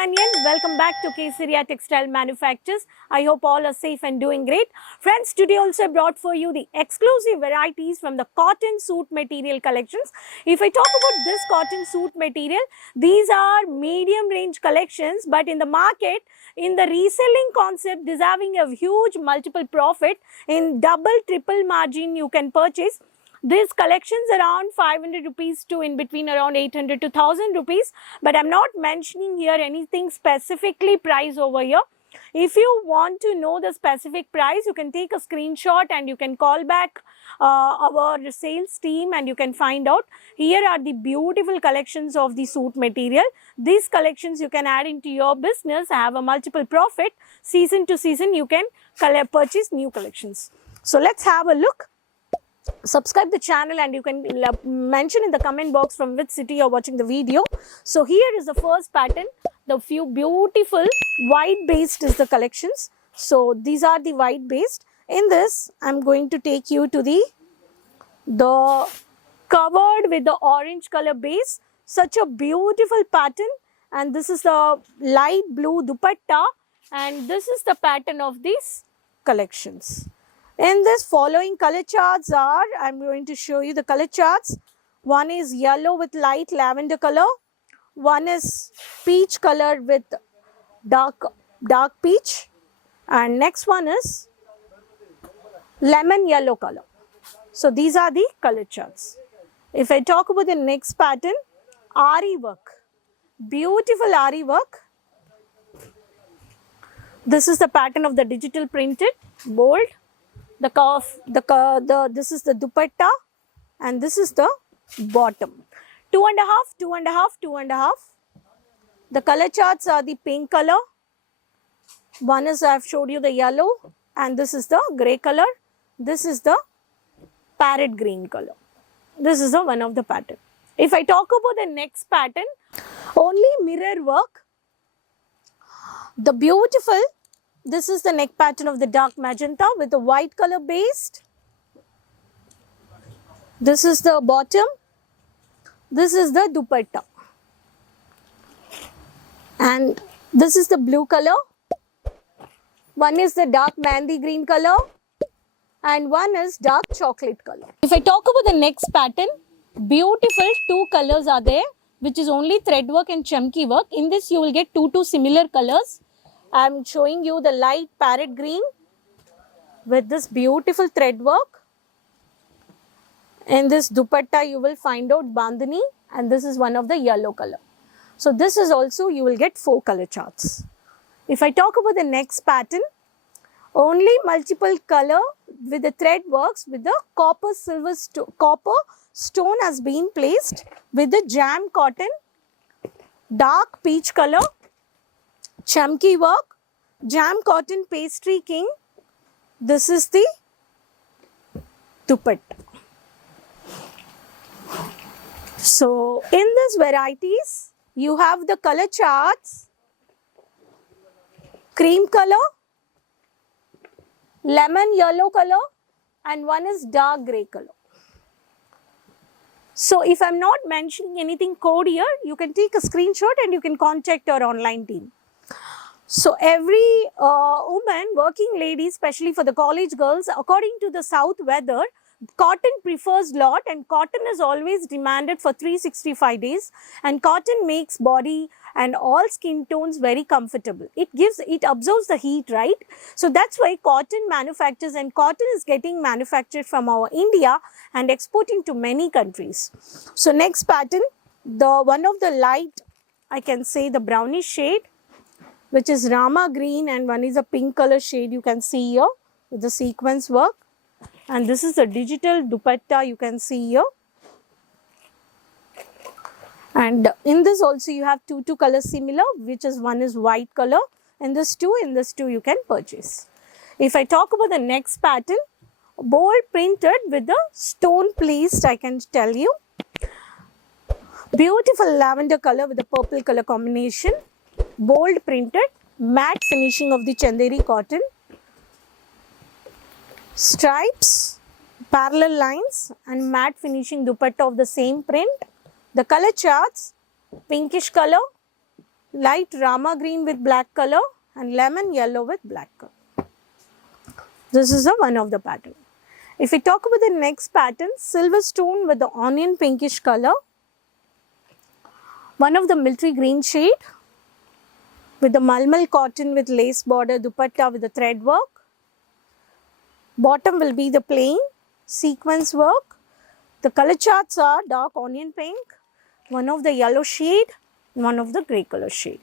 Millennium. Welcome back to Kesaria Textile Manufacturers. I hope all are safe and doing great. Friends, today also I brought for you the exclusive varieties from the cotton suit material collections. If I talk about this cotton suit material, these are medium range collections, but in the market, in the reselling concept, this having a huge multiple profit in double, triple margin you can purchase. This collections around 500 rupees to in between around 800 to 1000 rupees. But I'm not mentioning here anything specifically price over here. If you want to know the specific price, you can take a screenshot and you can call back our sales team and you can find out. Here are the beautiful collections of the suit material. These collections you can add into your business, have a multiple profit. Season to season, you can purchase new collections. So let's have a look. Subscribe the channel and you can mention in the comment box from which city you're watching the video. So here is the first pattern. The few beautiful white based is the collections. So these are the white based. In this, I'm going to take you to the covered with the orange color base. Such a beautiful pattern, and this is the light blue dupatta, and this is the pattern of these collections. In this following color charts are, I'm going to show you the color charts. One is yellow with light lavender color. One is peach color with dark peach. And next one is lemon yellow color. So these are the color charts. If I talk about the next pattern, Ari work. Beautiful Ari work. This is the pattern of the digital printed, bold. This is the dupatta and this is the bottom. 2.5, 2.5, 2.5. The color charts are the pink color. One is I have showed you the yellow and this is the grey color. This is the parrot green color. This is the one of the pattern. If I talk about the next pattern, only mirror work. The beautiful. This is the neck pattern of the dark magenta with the white color based. This is the bottom. This is the dupatta. And this is the blue color. One is the dark mehndi green color. And one is dark chocolate color. If I talk about the next pattern, beautiful two colors are there, which is only thread work and chumki work. In this you will get two similar colors. I am showing you the light parrot green with this beautiful thread work. In this dupatta you will find out bandhani and this is one of the yellow color. So this is also you will get 4 color charts. If I talk about the next pattern, only multiple color with the thread works with the copper stone has been placed with the jam cotton, dark peach color, chumki work, jam cotton pastry king. This is the dupatta. So in these varieties, you have the color charts, cream color, lemon yellow color, and one is dark grey color. So if I'm not mentioning anything code here, you can take a screenshot and you can contact our online team. So every woman, working lady, especially for the college girls, according to the south weather, cotton prefers lot and cotton is always demanded for 365 days and cotton makes body and all skin tones very comfortable. It absorbs the heat, right? So that's why cotton manufactures and cotton is getting manufactured from our India and exporting to many countries. So next pattern, the one of the light, I can say the brownish shade, which is Rama green and one is a pink color shade you can see here with the sequence work. And this is the digital dupatta you can see here. And in this also you have two colors similar, which is one is white color. In this two you can purchase. If I talk about the next pattern, bold printed with the stone placed, I can tell you. Beautiful lavender color with the purple color combination. Bold printed, matte finishing of the Chanderi cotton, stripes, parallel lines and matte finishing dupatta of the same print. The color charts, pinkish color, light Rama green with black color and lemon yellow with black color. This is one of the pattern. If we talk about the next pattern, silver stone with the onion pinkish color, one of the military green shade with the malmal cotton with lace border, dupatta with the thread work. Bottom will be the plain sequence work. The color charts are dark onion pink, one of the yellow shade, one of the grey color shade.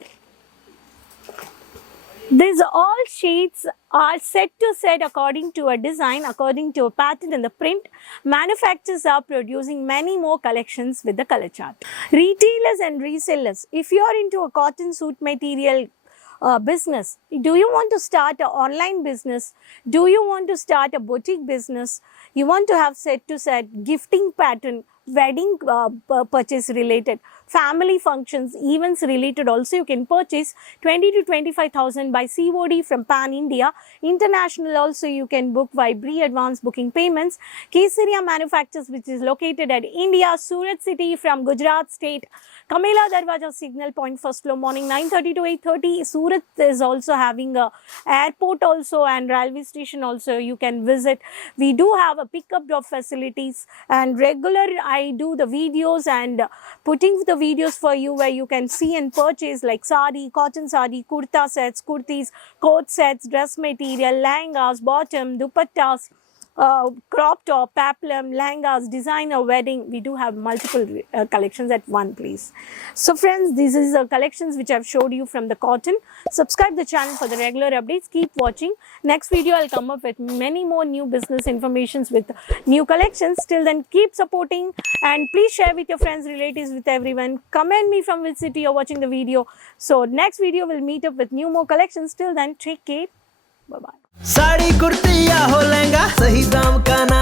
These all shades are set to set according to a design, according to a pattern in the print. Manufacturers are producing many more collections with the color chart. Retailers and resellers, if you are into a cotton suit material business, do you want to start an online business? Do you want to start a boutique business? You want to have set to set gifting pattern, wedding purchase related, family functions, events related also you can purchase 20 to 25,000 by COD from Pan India. International also you can book by pre-advance booking payments. Kesaria manufacturers, which is located at India, Surat city from Gujarat state. Kamela Darwaja signal point, first floor, morning 9:30 to 8:30. Surat is also having a airport also and railway station also you can visit. We do have a pickup drop facilities and regular I do the videos and putting the videos for you where you can see and purchase like sari, cotton sari, kurta sets, kurtis, coat sets, dress material, lehengas, bottom, dupattas, crop top, peplum, lehengas, designer, wedding. We do have multiple collections at one place. So friends, this is the collections which I've showed you from the cotton. Subscribe the channel for the regular updates. Keep watching. Next video I'll come up with many more new business informations with new collections. Till then, keep supporting and please share with your friends, relatives, with everyone. Comment me from which city you're watching the video. So next video we'll meet up with new more collections. Till then, take care. Bye-bye. Sari kurti या हो लहंगा, सही दाम का ना